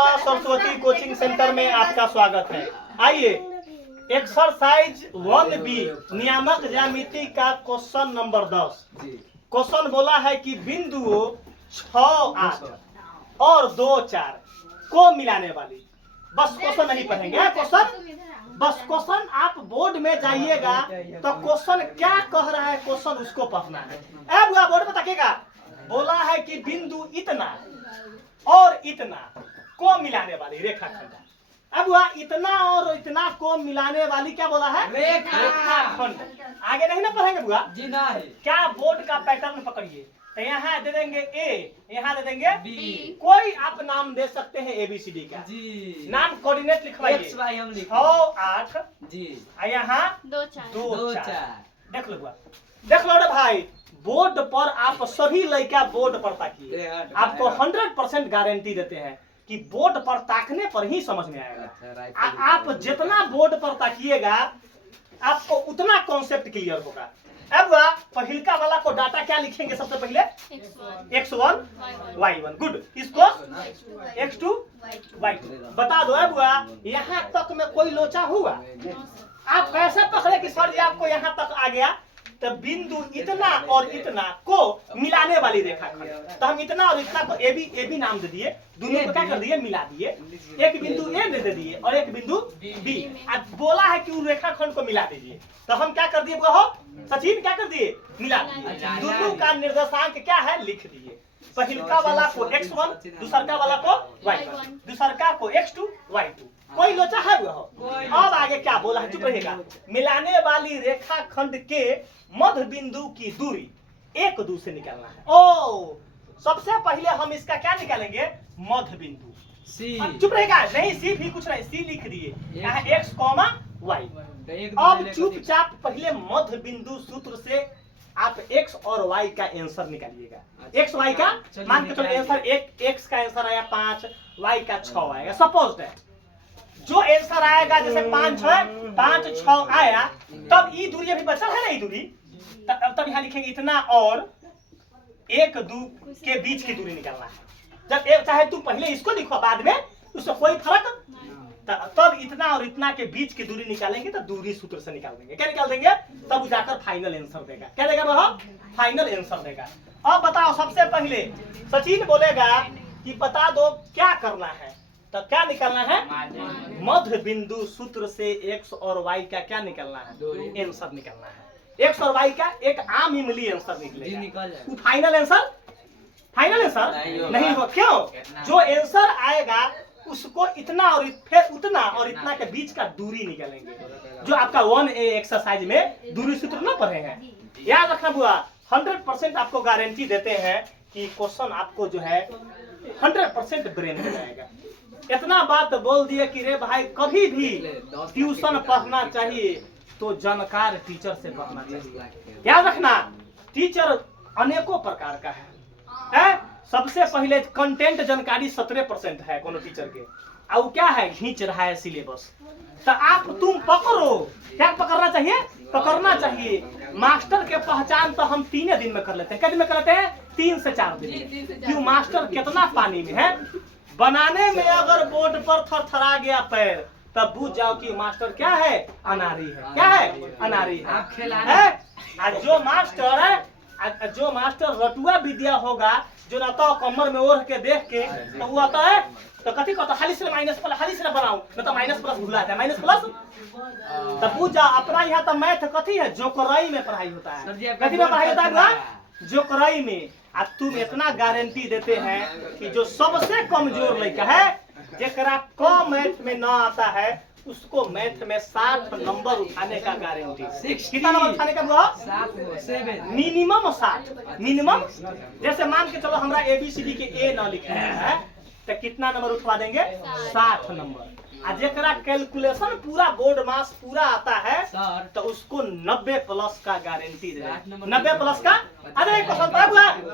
माँ Saraswati coaching centre में आपका स्वागत है। आइए एक्सरसाइज 1B नियामक ज्यामिति का क्वेश्चन नंबर 10। क्वेश्चन बोला है कि बिंदुओं 6, 8 और 2, 4 को मिलाने वाली। बस क्वेश्चन नहीं पढ़ेंगे, क्वेश्चन बस क्वेश्चन आप बोर्ड में जाइएगा तो क्वेश्चन क्या कह रहा है क्वेश्चन उसको पढ़ना है। अब बोर्ड में तकिएगा, बोला है कि बिंदु इतना और इतना को मिलाने वाली रेखाखंड। अब वह इतना और इतना को मिलाने वाली क्या बोला है? रेखाखंड। आगे नहीं ना पढ़ेंगे बुआ जी नहीं। क्या बोर्ड का पैटर्न पकड़िए, तो यहाँ दे देंगे ए, यहाँ दे देंगे बी। कोई आप नाम दे सकते हैं ABCD का जी। नाम कोऑर्डिनेट लिखवाइए। एक्स वाई हम लिख 6, 8 जी। यहाँ 2, 4 2, 4 देख लो बुआ, देख लो रे भाई। बोर्ड पर आप सभी लड़का बोर्ड पर ताकिए, आपको 100% गारंटी देते हैं कि बोर्ड पर ताकने पर ही समझ में आएगा। आप जितना बोर्ड पर ताकिएगा आपको उतना कॉन्सेप्ट क्लियर होगा। अब वह पहिलका वाला को डाटा क्या लिखेंगे सबसे पहले? x1 y1 good. इसको x2 y2 बता दो। अब वह यहाँ तक में कोई लोचा हुआ? आप कैसे पकड़े कि सर जी आपको यहाँ तक आ गया? तो बिंदु इतना और इतना को मिलाने वाली रेखाखंड। तो हम इतना और इतना को AB नाम दे दिए, दोनों को क्या कर दिए? मिला दिए। एक बिंदु A दे दिए और एक बिंदु B। अब बोला है कि उस रेखाखंड को मिला दीजिए, तो हम क्या कर दिए हो सचिन? क्या कर दिए? मिला दिए। दोनों का निर्देशांक क्या है लिख दिए। पहिलका वाला को x1, दूसरका वाला को y1, दूसरका को x2 y2। कोई लोचा है वो हो? अब आगे क्या बोला है? चुप रहिएगा। मिलाने वाली रेखाखंड के मध्य बिंदु की दूरी 1, 2 से निकालना है। ओ सबसे पहले हम इसका क्या निकालेंगे? मध्य बिंदु सी। चुप रहेगा, नहीं सी भी कुछ नहीं, सी लिख दिए यहाँ x, y। अब चुपचाप पहले मध्य बिंदु सूत्र से आप x और y का आंसर निकालिएगा। x y का मान के चलो आंसर x का आंसर आया 5, y का 6 आएगा। सपोज दैट जो आंसर आएगा जैसे 5, 6 आया, तब ये दूरी अभी बचल है ना, ये दूरी तब यहाँ लिखेंगे इतना और 1, 2 के बीच की दूरी निकालना है। जब एक चाहे तू पहले इसको लिखो बाद में उससे कोई फर्क, तब इतना और इतना के बीच की दूरी निकालेंगे तो दूरी सूत्र से निकाल देंगे। क्या निकाल देंगे? तब जाकर फाइनल आंसर देगा। क्या देगा वो? फाइनल आंसर देगा। अब बताओ, सबसे पहले सचिन बोलेगा कि बता दो क्या करना है, तो क्या निकालना है? मध्य बिंदु सूत्र से x और y का क्या निकालना है? आंसर निकालना है। x और y का एक आम इमली आंसर निकलेगा। वो फाइनल आंसर? फाइनल आंसर नहीं हो। क्यों? जो आंसर आएगा उसको इतना और फिर उतना और इतना के बीच का दूरी निकालेंगे, जो आपका 1A एक्सरसाइज में दूरी सूत्र ना पढ़े हैं। याद रखना बुआ, 100% आपको गारंटी देते हैं कि क्वेश्चन आपको जो है 100% ब्रेन हो जाएगा। इतना बात बोल दिए कि रे भाई कभी भी ट्यूशन पढ़ना चाहिए तो जानकार टीचर से पढ़ना चाहिए। याद रखना, टीचर अनेकों प्रकार का है? सबसे पहले कंटेंट जानकारी 17% है कोनो टीचर के, और क्या है? खींच रहा है सिलेबस। तो आप तुम पकड़ो। क्या पकड़ना चाहिए? पकड़ना चाहिए। मास्टर के पहचान तो हम 3 दिन में कर लेते हैं। कितने में कर लेते हैं? 3 से 4 दिन में। क्यों? मास्टर कितना पानी में है। बनाने में अगर बोर्ड पर थरथरा गया पैर, तब बुझ जाओ कि मास्टर क्या है? अनारी है। क्या है? अनारी है। जो मास्टर रटुआ विद्या होगा, जो ना तो कमर में ओढ़ के देख के तो वो आता है तो कथी कहता? हाली से माइनस प्लस, हाली से बनाऊं न तो माइनस प्लस भूला है। माइनस प्लस तब बुझ जा। अपना यहाँ तो मैथ कथी है? जोकराई में पढ़ाई होता है। कथी में पढ़ाई होता है? जोकराई में। अब तुम इतना गारंटी देते हैं कि जो सबसे कमजोर लड़का है, जेकरा को मैथ में ना आता है, उसको मैथ में 60 नंबर उठाने का गारंटी। कितना नंबर उठाने का बुआ? 7 मिनिमम 60। मिनिमम जैसे मान के चलो हमरा ABCD के A ना लिखना है तो कितना नंबर उठवा देंगे? 60 नंबर। आ जेकरा कैलकुलेशन पूरा बोर्ड मास पूरा आता है तो उसको 90 प्लस का गारंटी दे। 90 प्लस का। अरे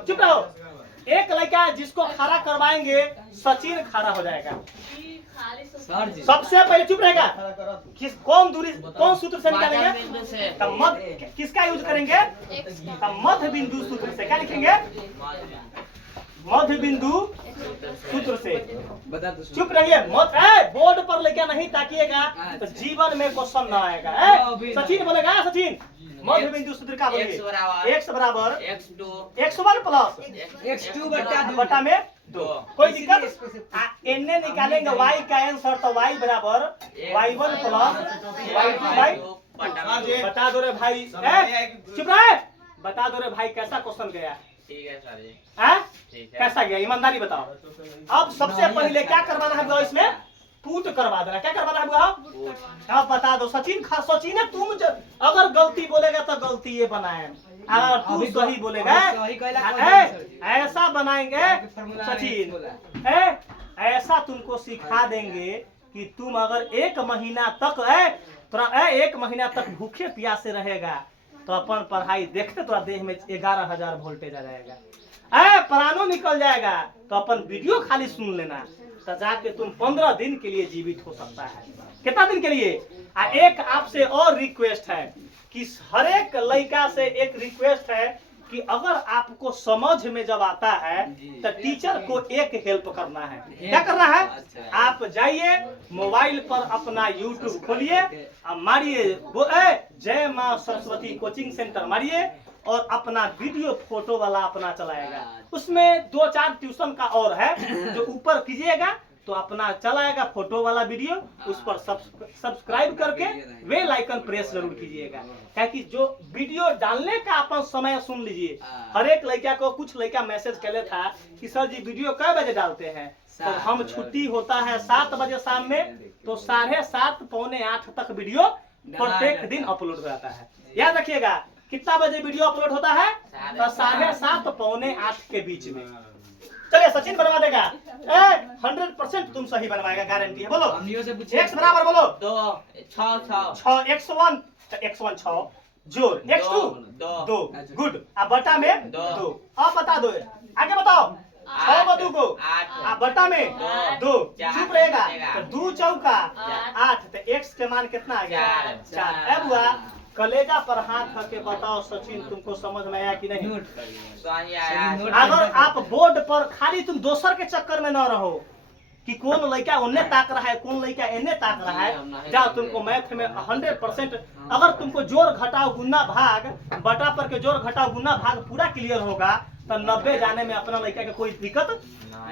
चुप रहो। एक लड़का जिसको खड़ा करवाएंगे, सचिन खड़ा हो जाएगा। सबसे पहले चुप रहेगा। कौन दूरी, कौन सूत्र से निकालेंगे? किसका यूज करेंगे? मध्य बिंदु सूत्र से। क्या लिखेंगे? मध्य बिंदु सूत्र से। बता दो। चुप रहिए मत, बोर्ड पर लेके नहीं ताकिएगा तो जीवन में क्वेश्चन ना आएगा। सचिन बोलेगा, सचिन मध्य बिंदु सूत्र का बोलिए। x बराबर x1 प्लस x2 बटा में 2। कोई दिक्कत? एन निकालेंगे y का आंसर तो y बराबर y1 प्लस y2 बता दो रे भाई। चुप रहे, बता दो रे भाई कैसा क्वेश्चन गया? ठीक है सर जी। कैसा गया ईमानदारी बताओ। अब सबसे पहले क्या करवाना है इसमें? पुट करवा देना। क्या करवाना है? अब बता दो सचिन। सचिन तुम अगर गलती बोलेगा तो गलती ये बनाए, अगर तू सही बोलेगा ऐसा बनाएंगे सचिन, ऐसा तुमको सिखा देंगे कि तुम अगर 1 महीना तक तोरा 1 महीना तक भूखे प्यासे रहेगा तो अपन पढ़ाई देखते तोरा देह में 11,000 वोल्टेज आ जाएगा। प्राणो निकल जाएगा तो अपन वीडियो खाली सुन लेना तो जाके तुम 15 दिन के लिए जीवित हो सकता है। कितना दिन के लिए? एक आपसे और रिक्वेस्ट है कि हर एक लड़का से एक रिक्वेस्ट है कि अगर आपको समझ में जब आता है तो टीचर को एक हेल्प करना है। क्या करना है? आप जाइए मोबाइल पर अपना YouTube खोलिए और मारिए जय मां सरस्वती कोचिंग सेंटर मारिए और अपना वीडियो फोटो वाला अपना चलाएगा। उसमें 2-4 ट्यूशन का और है जो ऊपर कीजिएगा तो अपना चलाएगा फोटो वाला वीडियो। उस पर सब्सक्राइब करके बेल आइकन प्रेस जरूर कीजिएगा, ताकि जो वीडियो डालने का अपन समय सुन लीजिए। हर एक लड़का को कुछ लड़का मैसेज करे था कि सर जी वीडियो कै बजे डालते हैं? तो हम छुट्टी होता है 7 बजे शाम में, तो 7:30 पौने 8 तक वीडियो प्रत्येक दिन अपलोड हो जाता है। याद रखिएगा कितना बजे वीडियो अपलोड होता है? तो 7:30 पौने 8 के बीच में। चलिए सचिन बनवा देगा। 100% तुम सही बनवाएगा, गारंटी है। बोलो x बराबर बोलो 6 x1 तो x1 6 जोड़ x2 2 गुड। अब बटा में 2। अब बता दो, आगे बताओ। 6 बदू को अब बटा में 2 चुप रहेगा तो 2 चौका 8 तो x के मान कितना आ गया? 4। अब हुआ कलेजा पर हाथ रखे बताओ सचिन तुमको समझ में आया कि नहीं? अगर आप बोर्ड पर खाली तुम दोसर के चक्कर में न रहो कि कौन लड़का उन्ने ताक रहा है, कौन लड़का इन्ने ताक रहा है, जाओ तुमको मैथ में 100% अगर तुमको जोड़ घटाओ गुना भाग बटा पर के जोड़ घटाओ गुना भाग पूरा क्लियर होगा तो 90 जाने में अपना लड़का के कोई दिक्कत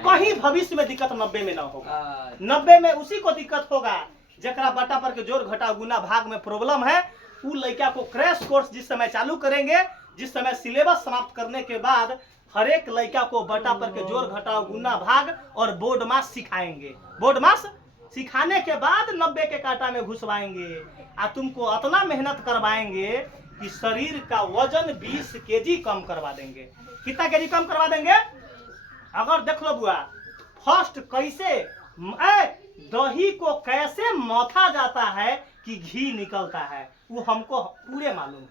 कहीं भविष्य में दिक्कत 90 में न होगा। 90 में उसी को दिक्कत होगा जरा बटा पर के जोड़ घटाओ गुना भाग में प्रॉब्लम है। उ लड़का को क्रैश कोर्स जिस समय चालू करेंगे, जिस समय सिलेबस समाप्त करने के बाद हर एक लड़का को बटा पर के जोड़ घटाओ गुना भाग और बोर्ड मास सिखाएंगे। बोर्ड मास सिखाने के बाद 90 के कांटा में घुसवाएंगे और तुमको इतना मेहनत करवाएंगे कि शरीर का वजन 20 केजी कम करवा देंगे। कितना केजी कम करवा देंगे? अगर देख लो बुआ फर्स्ट कैसे दही को कैसे मथा जाता है कि घी निकलता है वो हमको पूरे मालूम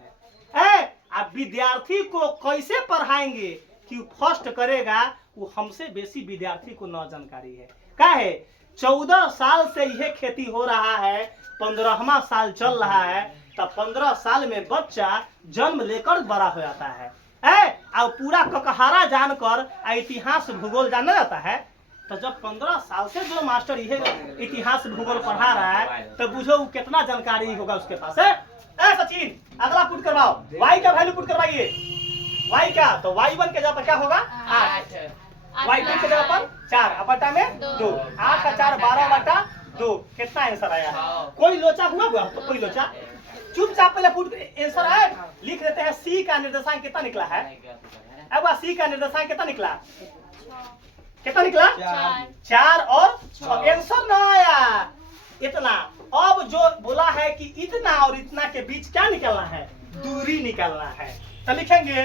है। अब विद्यार्थी को कैसे पढ़ाएंगे कि फर्स्ट करेगा वो हमसे बेसी विद्यार्थी को न जानकारी है। क्या है 14 साल से यह खेती हो रहा है, 15वां साल चल रहा है, तब 15 साल में बच्चा जन्म लेकर बड़ा हो जाता है। अब पूरा ककहारा जानकर इतिहास भूगोल जानना जाता है। तो जब 15 साल से जो मास्टर यह इतिहास भूगोल पढ़ा रहा है तो बुझो वो कितना जानकारी होगा उसके पास है। सचिन अगला पुट करवाओ, y का वैल्यू पुट करवाइए। y का तो y1 के जगह पर क्या होगा 8, y2 के जगह पर 4 बटा में 2, 8 का 4 12 बटा 2। कितना आंसर आया? कोई लोचा हुआ? तो कोई लोचा चुपचाप पहले पुट आंसर है लिख देते हैं। सी का निर्देशांक कितना निकला है? अब सी का निर्देशांक कितना निकला? कितना निकला? 4 और 6। आंसर ना आया इतना। अब जो बोला है कि इतना और इतना के बीच क्या निकलना है? दूरी निकलना है। तो लिखेंगे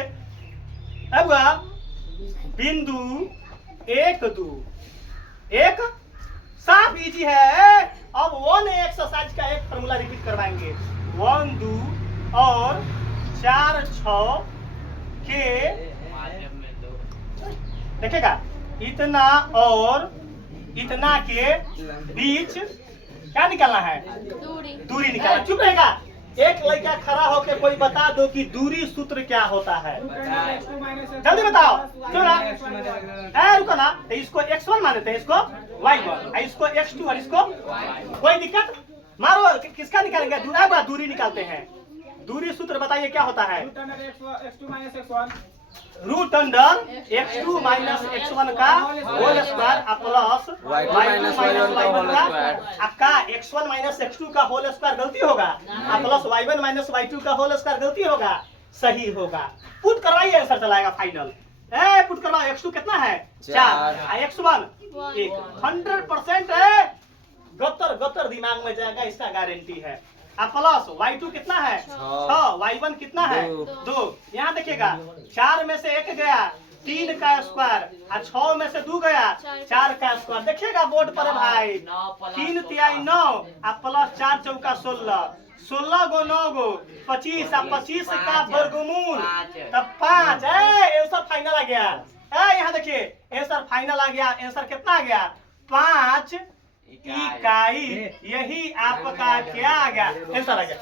अब बिंदु 1 2 1 साफ इजी है। अब 1 एक्सरसाइज का एक फॉर्मूला रिपीट करवाएंगे। 1 2 और 4 6 के देखेगा इतना और इतना के बीच क्या निकालना है? दूरी निकालना। चुप रहेगा एक लड़का खड़ा होके कोई बता दो कि दूरी सूत्र क्या होता है। जल्दी बताओ। क्यों ना? रुको ना, तो इसको x1 मान लेते हैं, इसको y1, इसको x2 और इसको कोई दिक्कत? मारो, किसका निकालेंगे? दूरी निकालते हैं। दूरी सूत्र बताइए क्या होता है? Root under x2 minus x1 का whole square plus y2 minus y1 का आपका x1 माइनस x2 का होल स्क्वायर गलती होगा, प्लस y1 माइनस y2 का होल स्क्वायर गलती होगा, सही होगा। पुट करवाइए, आंसर चलाएगा फाइनल। पुट करवाओ। x2 कितना है? 4, x1 100% है। गतर दिमाग में जाएगा, इसका गारंटी है। प्लस y2 कितना है? 6, y1 कितना है? 2। यहाँ देखिएगा, 4 में से 1 गया, 3 का स्क्वायर, और 6 में से 2 गया, 4 का स्क्वायर। देखिएगा बोर्ड पर भाई, 3 तिहाई 9, प्लस 4 चौका 16, 16 गो 9 गो 25, 25 का वर्गमूल तब 5। आंसर फाइनल आ गया। यहाँ देखिए, आंसर फाइनल आ गया। आंसर कितना आ गया? 5 इकाई। यही आपका क्या आ गया? आंसर आ गया।